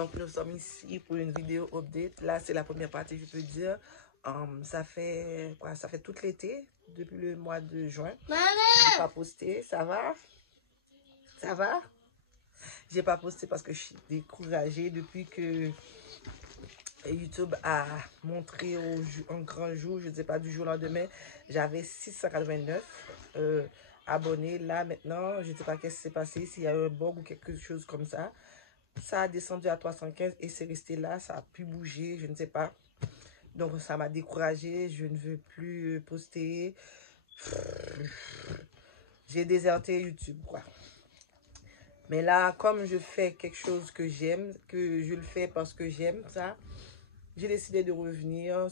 Donc nous sommes ici pour une vidéo update. Là c'est la première partie, je peux dire. Ça fait quoi? Ça fait tout l'été, depuis le mois de juin. J'ai pas posté, ça va? Ça va? J'ai pas posté parce que je suis découragée depuis que YouTube a montré un grand jour, je ne sais pas, du jour au lendemain, j'avais 689 abonnés. Là maintenant, je ne sais pas qu'est-ce qui s'est passé, s'il y a eu un bug ou quelque chose comme ça. Ça a descendu à 315 et c'est resté là, ça a pu bouger, je ne sais pas. Donc ça m'a découragée, je ne veux plus poster. J'ai déserté YouTube, quoi. Mais là, comme je fais quelque chose que j'aime, que je le fais parce que j'aime ça, j'ai décidé de revenir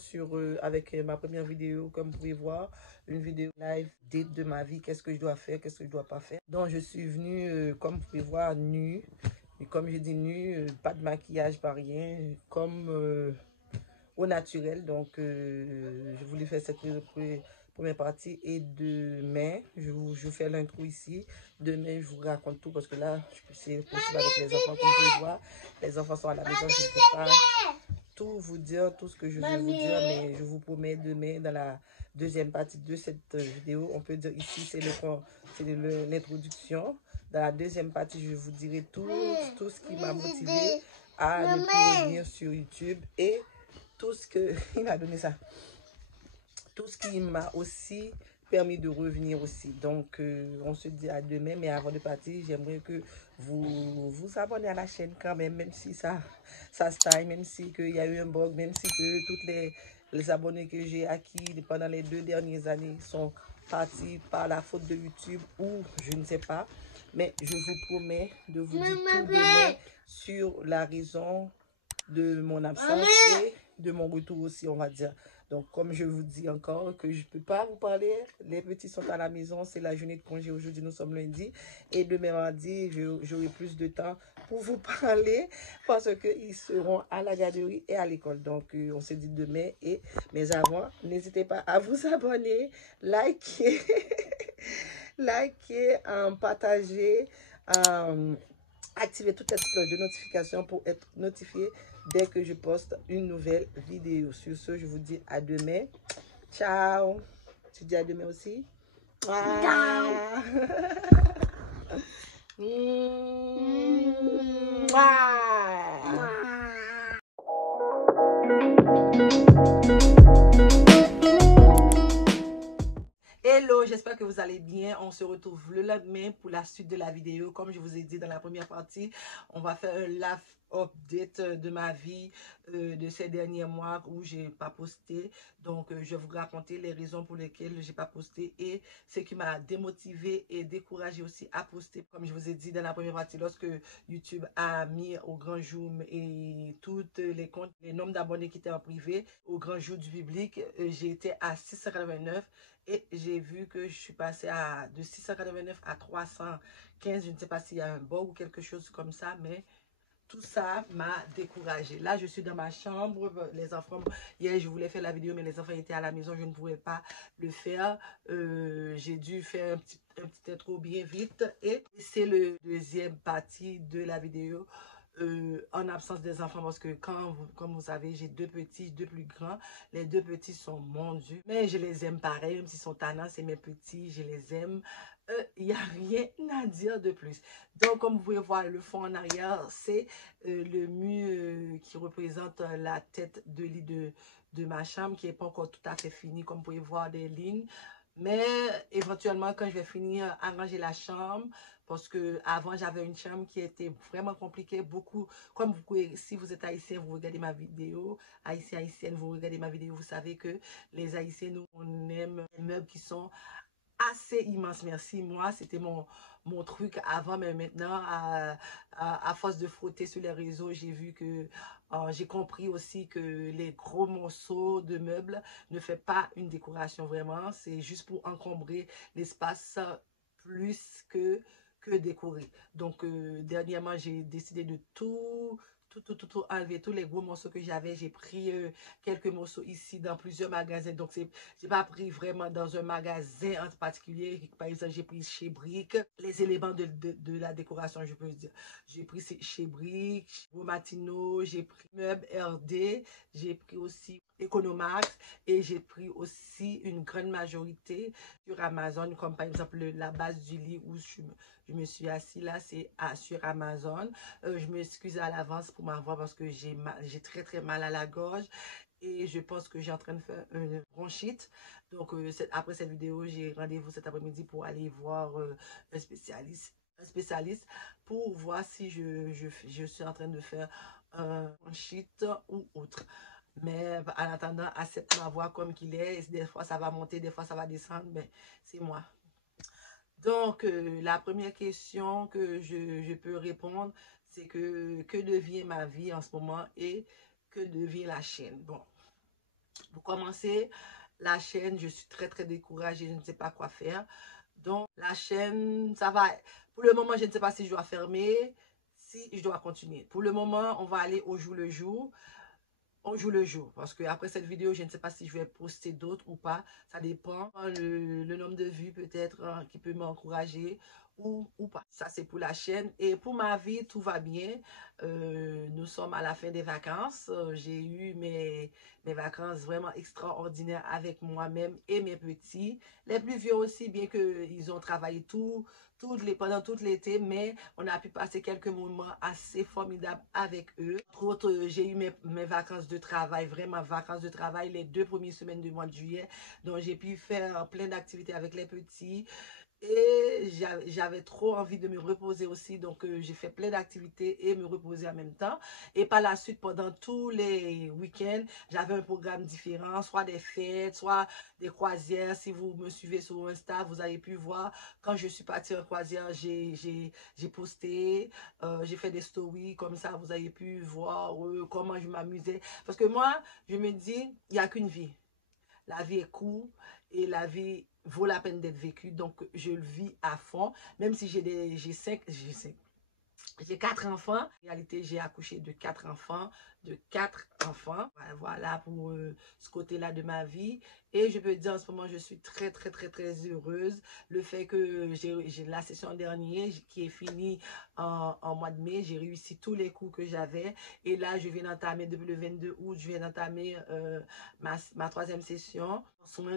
avec ma première vidéo, comme vous pouvez voir, une vidéo live date de ma vie, qu'est-ce que je dois faire, qu'est-ce que je dois pas faire. Donc je suis venue, comme vous pouvez voir, nue. Et comme je dis nue, pas de maquillage, pas rien, comme au naturel. Donc je voulais faire cette première partie et demain, je fais l'intro ici. Demain, je vous raconte tout parce que là, c'est possible avec les enfants, comme vous pouvez voir. Les enfants sont à la maison, je ne peux pas tout vous dire, tout ce que je veux vous dire, mais je vous promets demain, dans la deuxième partie de cette vidéo, on peut dire ici, c'est l'introduction. Dans la deuxième partie, je vous dirai tout ce qui m'a motivé à ne plus revenir sur YouTube et tout ce que il m'a donné ça. Tout ce qui m'a aussi permis de revenir aussi. Donc, on se dit à demain. Mais avant de partir, j'aimerais que vous abonnez à la chaîne quand même si ça se taille, même si il y a eu un bug, même si que toutes les abonnés que j'ai acquis pendant les 2 dernières années sont partis par la faute de YouTube ou je ne sais pas. Mais je vous promets de vous dire tout demain sur la raison de mon absence et de mon retour aussi, on va dire. Donc, comme je vous dis encore que je ne peux pas vous parler, les petits sont à la maison, c'est la journée de congé. Aujourd'hui, nous sommes lundi. Et demain mardi, j'aurai plus de temps pour vous parler parce qu'ils seront à la garderie et à l'école. Donc, on se dit demain. Mais avant, n'hésitez pas à vous abonner, liker, liker, partager, activer toutes les cloches de notification pour être notifié dès que je poste une nouvelle vidéo. Sur ce, je vous dis à demain. Ciao. Tu dis à demain aussi? Ah. Hello, j'espère que vous allez bien. On se retrouve le lendemain pour la suite de la vidéo. Comme je vous ai dit dans la première partie, on va faire un live update de ma vie de ces derniers mois où j'ai pas posté. Donc, je vais vous raconter les raisons pour lesquelles j'ai pas posté et ce qui m'a démotivé et découragé aussi à poster. Comme je vous ai dit dans la première partie, lorsque YouTube a mis au grand jour et toutes les comptes, les nombres d'abonnés qui étaient en privé, au grand jour du public, j'ai été à 689. Et j'ai vu que je suis passée de 689 à 315. Je ne sais pas s'il y a un bug ou quelque chose comme ça, mais tout ça m'a découragée. Là, je suis dans ma chambre. Les enfants, hier, je voulais faire la vidéo, mais les enfants étaient à la maison. Je ne pouvais pas le faire. J'ai dû faire un petit intro bien vite. Et c'est le deuxième partie de la vidéo. En absence des enfants parce que comme vous savez, j'ai 2 petits, 2 plus grands. Les 2 petits sont mordus, mais je les aime pareil, même s'ils sont tannants, c'est mes petits, je les aime. Il n'y a rien à dire de plus. Donc, comme vous pouvez voir, le fond en arrière, c'est le mur qui représente la tête de lit de ma chambre qui n'est pas encore tout à fait fini, comme vous pouvez voir des lignes. Mais éventuellement, quand je vais finir arranger la chambre, parce que avant j'avais une chambre qui était vraiment compliquée, beaucoup, comme vous pouvez, si vous êtes haïtien, vous regardez ma vidéo, haïtien, haïtienne, vous regardez ma vidéo, vous savez que les haïtiens, nous, on aime les meubles qui sont assez immenses. Merci, moi, c'était mon truc avant, mais maintenant, à force de frotter sur les réseaux, j'ai vu que j'ai compris aussi que les gros morceaux de meubles ne fait pas une décoration vraiment. C'est juste pour encombrer l'espace plus que décorer. Donc, dernièrement, j'ai décidé de tout tout enlevé, tous les gros morceaux que j'avais. J'ai pris quelques morceaux ici dans plusieurs magasins. Donc, j'ai pas pris vraiment dans un magasin en particulier. Par exemple, j'ai pris chez Brick. Les éléments de la décoration, je peux dire. J'ai pris chez Brick, Romatino, j'ai pris Meubles RD, j'ai pris aussi Economax et j'ai pris aussi une grande majorité sur Amazon, comme par exemple la base du lit où je me suis assis là, c'est sur Amazon. Je m'excuse à l'avance pour ma voix parce que j'ai très mal à la gorge et je pense que j'ai en train de faire une bronchite. Donc après cette vidéo, j'ai rendez-vous cet après-midi pour aller voir un spécialiste pour voir si je suis en train de faire un bronchite ou autre. Mais en attendant, accepte ma voix comme qu'il est. Des fois, ça va monter, des fois, ça va descendre, mais c'est moi. Donc, la première question que je peux répondre, c'est que devient ma vie en ce moment et que devient la chaîne. Bon, pour commencer, la chaîne, je suis très découragée, je ne sais pas quoi faire. Donc, la chaîne, ça va. Pour le moment, je ne sais pas si je dois fermer, si je dois continuer. Pour le moment, on va aller au jour le jour. On joue le jour. Parce que après cette vidéo, je ne sais pas si je vais poster d'autres ou pas. Ça dépend. Le nombre de vues peut-être qui peut m'encourager ou pas. Ça, c'est pour la chaîne. Et pour ma vie, tout va bien. Nous sommes à la fin des vacances. J'ai eu mes vacances vraiment extraordinaires avec moi-même et mes petits. Les plus vieux aussi, bien qu'ils ont travaillé pendant tout l'été, mais on a pu passer quelques moments assez formidables avec eux. Entre autres, j'ai eu mes vacances de travail, vraiment vacances de travail, les 2 premières semaines du mois de juillet. Donc, j'ai pu faire plein d'activités avec les petits. Et j'avais trop envie de me reposer aussi. Donc, j'ai fait plein d'activités et me reposer en même temps. Et par la suite, pendant tous les week-ends, j'avais un programme différent, soit des fêtes, soit des croisières. Si vous me suivez sur Insta, vous avez pu voir quand je suis partie en croisière, j'ai posté, j'ai fait des stories comme ça. Vous avez pu voir comment je m'amusais. Parce que moi, je me dis, il n'y a qu'une vie. La vie est courte et la vie vaut la peine d'être vécue. Donc, je le vis à fond. Même si j'ai 4 enfants. En réalité, j'ai accouché de 4 enfants. Voilà pour ce côté-là de ma vie. Et je peux dire en ce moment, je suis très heureuse. Le fait que j'ai la session dernière qui est finie en mois de mai, j'ai réussi tous les coups que j'avais. Et là, je viens d'entamer, depuis le 22 août, je viens d'entamer ma troisième session.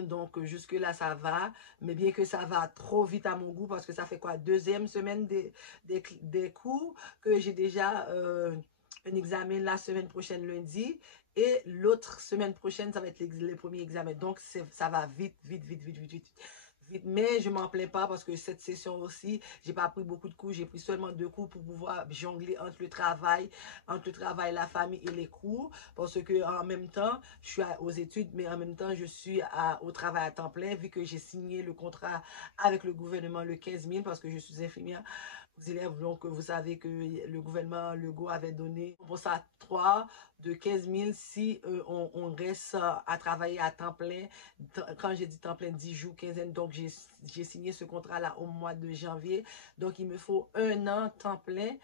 Donc, jusque-là, ça va. Mais bien que ça va trop vite à mon goût, parce que ça fait quoi, deuxième semaine des cours, que j'ai déjà un examen la semaine prochaine lundi et l'autre semaine prochaine ça va être le premier examen. Donc ça va vite. Mais je m'en plains pas parce que cette session aussi, j'ai pas pris beaucoup de cours, j'ai pris seulement 2 cours pour pouvoir jongler entre le travail, la famille et les cours. Parce que en même temps, je suis aux études, mais en même temps, je suis au travail à temps plein, vu que j'ai signé le contrat avec le gouvernement le 15 000 parce que je suis infirmière aux élèves. Donc, vous savez que le gouvernement Legault avait donné pour ça 3 de 15 000 si on reste à travailler à temps plein. Quand j'ai dit temps plein, 10 jours, quinzaine. Donc, j'ai signé ce contrat-là au mois de janvier. Donc, il me faut 1 an temps plein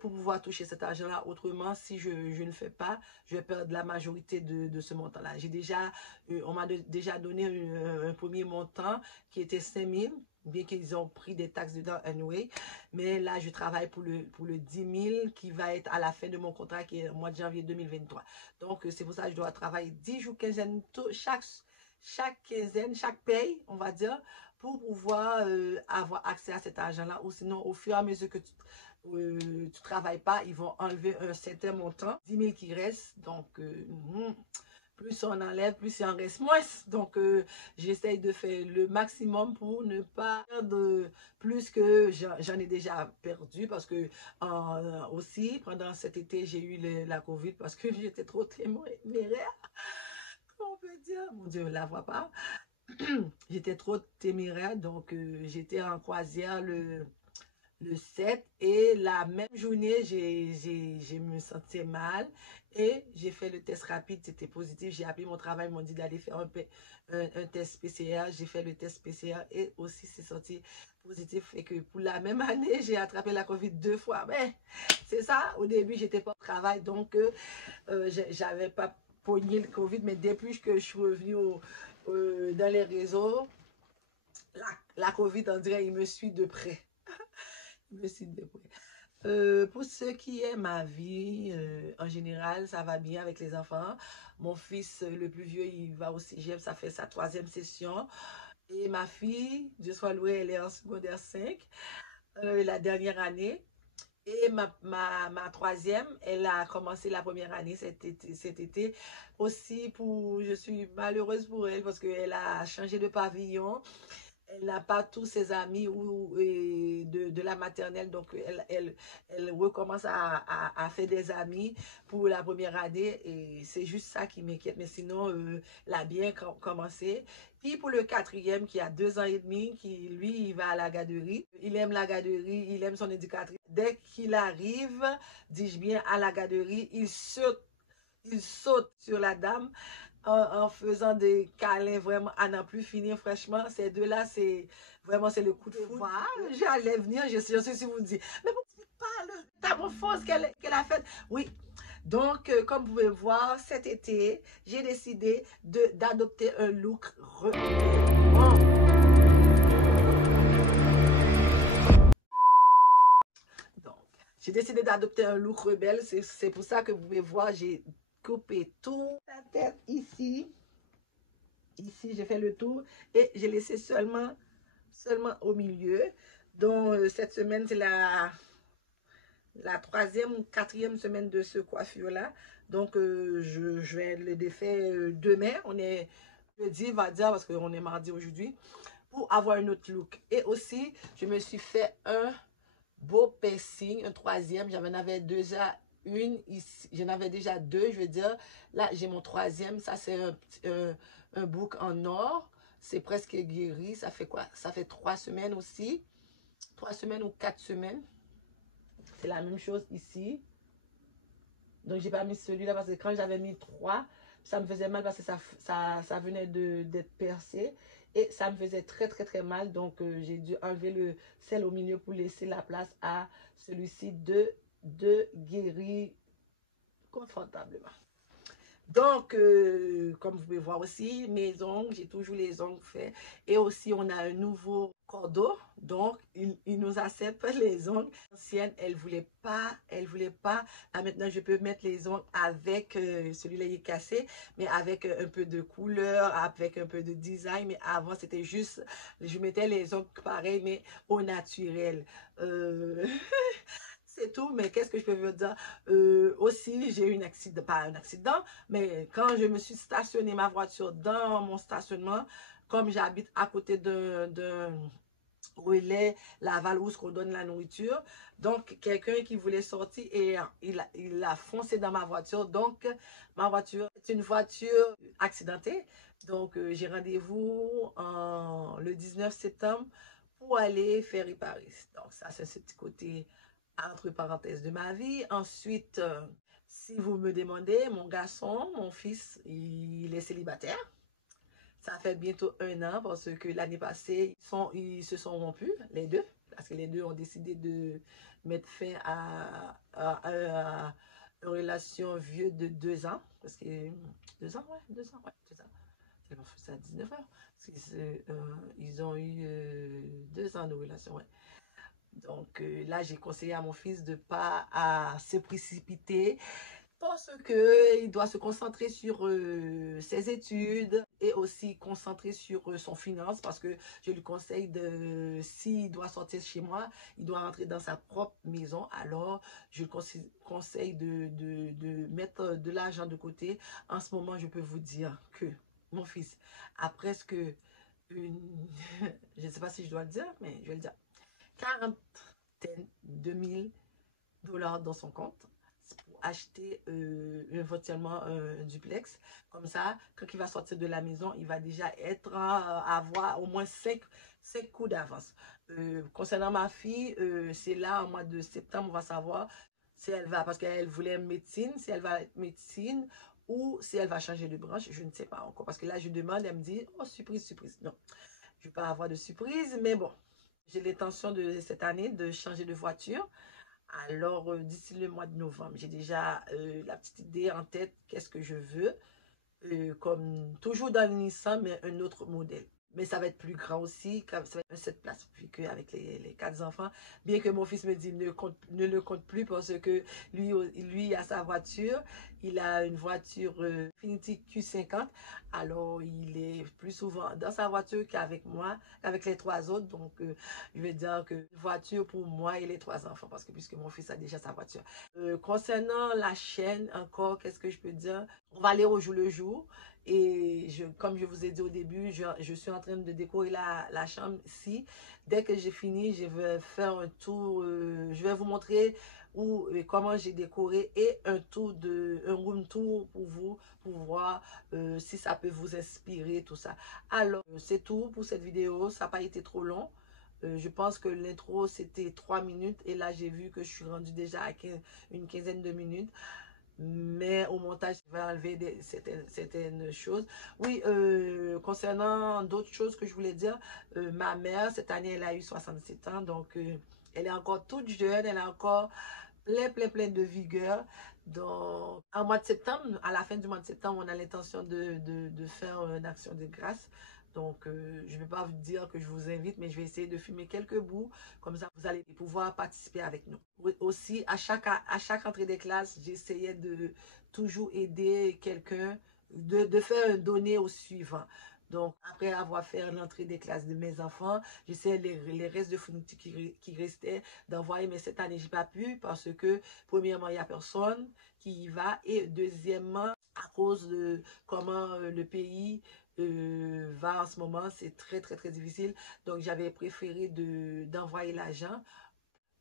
pour pouvoir toucher cet argent-là. Autrement, si je ne fais pas, je vais perdre la majorité de ce montant-là. On m'a déjà donné un premier montant qui était 5 000, bien qu'ils ont pris des taxes dedans anyway. Mais là, je travaille pour le 10 000 qui va être à la fin de mon contrat, qui est au mois de janvier 2023. Donc, c'est pour ça que je dois travailler 10 jours, quinzaine, chaque quinzaine, chaque paye, on va dire, pour pouvoir avoir accès à cet argent-là. Ou sinon, au fur et à mesure que tu travailles pas, ils vont enlever un certain montant, 10 000 qui restent. Donc, plus on enlève, plus il en reste moins. Donc, j'essaye de faire le maximum pour ne pas perdre plus que j'en ai déjà perdu. Parce que aussi, pendant cet été, j'ai eu la COVID parce que j'étais trop téméraire. Comment on peut dire? Mon Dieu, la voit pas. J'étais trop téméraire. Donc, j'étais en croisière le 7 et la même journée, je me sentais mal et j'ai fait le test rapide, c'était positif. J'ai appelé mon travail, ils m'ont dit d'aller faire un test PCR. J'ai fait le test PCR et aussi c'est sorti positif. Et que pour la même année, j'ai attrapé la COVID 2 fois. Mais c'est ça, au début, j'étais pas au travail, donc j'avais pas pogné le COVID. Mais depuis que je suis revenue dans les réseaux, la COVID, on dirait, il me suit de près. Il me suit de près. Pour ce qui est ma vie, en général, ça va bien avec les enfants. Mon fils, le plus vieux, il va au cégep, ça fait sa 3e session. Et ma fille, Dieu soit loué, elle est en secondaire 5, la dernière année. Et ma 3e, elle a commencé la première année cet été. Aussi, je suis malheureuse pour elle parce qu'elle a changé de pavillon. Elle n'a pas tous ses amis de la maternelle, donc elle recommence à faire des amis pour la première année et c'est juste ça qui m'inquiète. Mais sinon, elle a bien commencé. Puis pour le 4e qui a 2 ans et demi, qui lui, il va à la garderie. Il aime la garderie, il aime son éducatrice. Dès qu'il arrive, dis-je bien, à la garderie, il saute sur la dame en faisant des câlins vraiment à n'en plus finir. Franchement, ces deux-là, c'est vraiment c'est le coup de foudre. J'allais venir, je suis si vous dites, mais vous ne pas le métamorphose qu'elle a faite. Oui. Donc, comme vous pouvez voir, cet été, j'ai décidé d'adopter un look Donc, j'ai décidé d'adopter un look rebelle. C'est pour ça que vous pouvez voir, j'ai coupé toute la tête ici. Ici, j'ai fait le tour et j'ai laissé seulement au milieu. Donc, cette semaine, c'est la 3e ou 4e semaine de ce coiffure-là. Donc, je vais le défaire demain. On est jeudi, on va dire, parce qu'on est mardi aujourd'hui, pour avoir un autre look. Et aussi, je me suis fait un beau piercing, un 3e. J'en avais déjà une ici. J'en avais déjà 2, je veux dire. Là, j'ai mon 3e. Ça, c'est un bouc en or. C'est presque guéri. Ça fait quoi? Ça fait 3 semaines aussi. 3 semaines ou 4 semaines. C'est la même chose ici. Donc, j'ai pas mis celui-là parce que quand j'avais mis 3, ça me faisait mal parce que ça venait d'être percé. Et ça me faisait très, très, très mal. Donc, j'ai dû enlever le sel au milieu pour laisser la place à celui-ci de guérir confortablement. Donc, comme vous pouvez voir aussi, mes ongles, j'ai toujours les ongles faits. Et aussi, on a un nouveau cordeau. Donc, il nous accepte les ongles. L'ancienne, elle voulait pas. Là, maintenant, je peux mettre les ongles avec, celui-là, il est cassé, mais avec un peu de couleur, avec un peu de design. Mais avant, c'était juste, je mettais les ongles pareil, mais au naturel. C'est tout, mais qu'est-ce que je peux vous dire? Aussi, j'ai eu un accident, pas un accident, mais quand je me suis stationné ma voiture dans mon stationnement, comme j'habite à côté d'un relais Laval où on donne la nourriture, donc quelqu'un qui voulait sortir et il a foncé dans ma voiture. Donc, ma voiture est une voiture accidentée. Donc, j'ai rendez-vous le 19 septembre pour aller faire réparer. Donc, ça, c'est ce petit côté entre parenthèses de ma vie. Ensuite, si vous me demandez, mon garçon, mon fils, il est célibataire. Ça fait bientôt 1 an parce que l'année passée, ils se sont rompus, les deux, parce que les deux ont décidé de mettre fin à une relation vieux de 2 ans. Parce que 2 ans, ouais, 2 ans, ouais, 2 ans. C'est leur fils à 19 ans. Ils ont eu 2 ans de relation, ouais. Donc là, j'ai conseillé à mon fils de ne pas se précipiter parce qu'il doit se concentrer sur ses études et aussi concentrer sur son finance parce que je lui conseille s'il doit sortir chez moi, il doit rentrer dans sa propre maison. Alors, je lui conseille de mettre de l'argent de côté. En ce moment, je peux vous dire que mon fils a presque une... je ne sais pas si je dois le dire, mais je vais le dire. 42 000 $ dans son compte. pour acheter éventuellement un duplex. Comme ça, quand il va sortir de la maison, il va déjà avoir au moins 5 coups d'avance. Concernant ma fille, c'est là, au mois de septembre, on va savoir si elle va, parce qu'elle voulait médecine, si elle va être médecine ou si elle va changer de branche, je ne sais pas encore. Parce que là, je demande, elle me dit, oh, surprise, surprise. Non, je ne vais pas avoir de surprise, mais bon, j'ai l'intention de cette année de changer de voiture. Alors, d'ici le mois de novembre, j'ai déjà la petite idée en tête, qu'est-ce que je veux, comme toujours dans le Nissan, mais un autre modèle. Mais ça va être plus grand aussi, ça va être un 7 places, vu qu'avec les 4 enfants, bien que mon fils me dit ne le compte plus parce que lui a sa voiture, il a une voiture Infiniti Q50, alors il est plus souvent dans sa voiture qu'avec moi, avec les 3 autres, donc je vais dire que voiture pour moi et les 3 enfants, parce que puisque mon fils a déjà sa voiture. Concernant la chaîne, encore, qu'est-ce que je peux dire? On va aller au jour le jour. Et comme je vous ai dit au début, je suis en train de décorer la chambre ici. Dès que j'ai fini, je vais faire un tour. Je vais vous montrer comment j'ai décoré et un room tour pour vous, pour voir si ça peut vous inspirer, tout ça. Alors, c'est tout pour cette vidéo. Ça n'a pas été trop long. Je pense que l'intro, c'était 3 minutes. Et là, j'ai vu que je suis rendue déjà à une quinzaine de minutes. Mais au montage, je vais enlever certaines choses. Oui, concernant d'autres choses que je voulais dire, ma mère, cette année, elle a eu 67 ans. Donc, elle est encore toute jeune. Elle a encore plein de vigueur. Donc, en mois de septembre, à la fin du mois de septembre, on a l'intention de faire une action de grâce. Donc, je ne vais pas vous dire que je vous invite, mais je vais essayer de filmer quelques bouts. Comme ça, vous allez pouvoir participer avec nous. Aussi, à chaque entrée des classes, j'essayais de toujours aider quelqu'un, de faire un donné au suivant. Donc, après avoir fait l'entrée des classes de mes enfants, j'essaie les restes de fourniture qui restaient d'envoyer, mais cette année, je n'ai pas pu parce que, premièrement, il n'y a personne qui y va et deuxièmement, à cause de comment le pays va en ce moment, c'est très difficile. Donc, j'avais préféré d'envoyer l'argent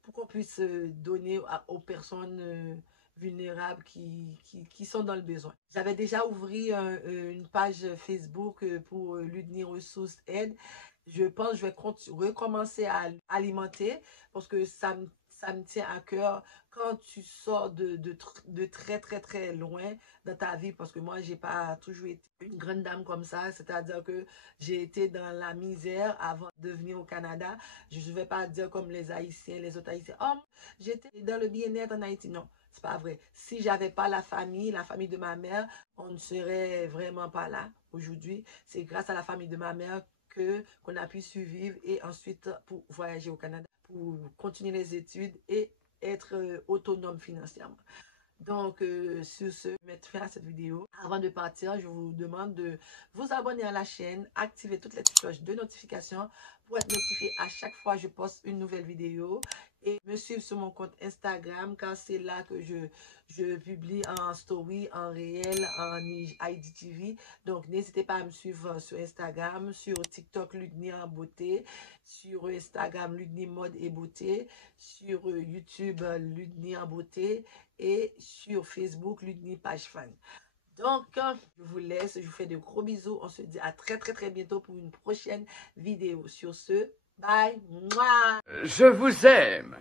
pour qu'on puisse donner aux personnes vulnérables qui sont dans le besoin. J'avais déjà ouvert une page Facebook pour Ludni Ressources Aide. Je pense que je vais recommencer à alimenter parce que ça me tient à cœur quand tu sors de très loin dans ta vie, parce que moi, j'ai pas toujours été une grande dame comme ça, c'est-à-dire que j'ai été dans la misère avant de venir au Canada. Je ne vais pas dire comme les Haïtiens, les autres Haïtiens, oh, j'étais dans le bien-être en Haïti. Non, c'est pas vrai. Si j'avais pas la famille de ma mère, on ne serait vraiment pas là aujourd'hui. C'est grâce à la famille de ma mère qu'on a pu survivre et ensuite pour voyager au Canada, pour continuer les études et être autonome financièrement. Donc, sur ce, je vais mettre fin à cette vidéo. Avant de partir, je vous demande de vous abonner à la chaîne, activer toutes les petites cloches de notification pour être notifié à chaque fois que je poste une nouvelle vidéo. Et me suivre sur mon compte Instagram, car c'est là que je publie en story, en réel, en IGTV. Donc, n'hésitez pas à me suivre sur Instagram, sur TikTok, Ludni en beauté, sur Instagram, Ludni mode et beauté, sur YouTube, Ludni en beauté, et sur Facebook, Ludni page fan. Donc, je vous laisse, je vous fais de gros bisous. On se dit à très bientôt pour une prochaine vidéo. Sur ce, bye. Mouah. Je vous aime.